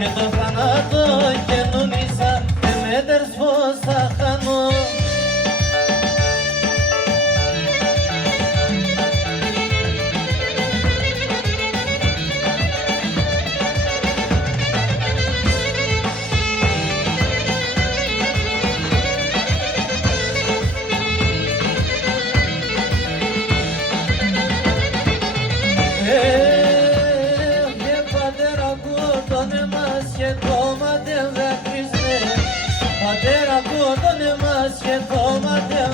και το θάνατο καινούρισα και με τερσβό θα χάνω. Πατέρα που τον εμάς και το μάτια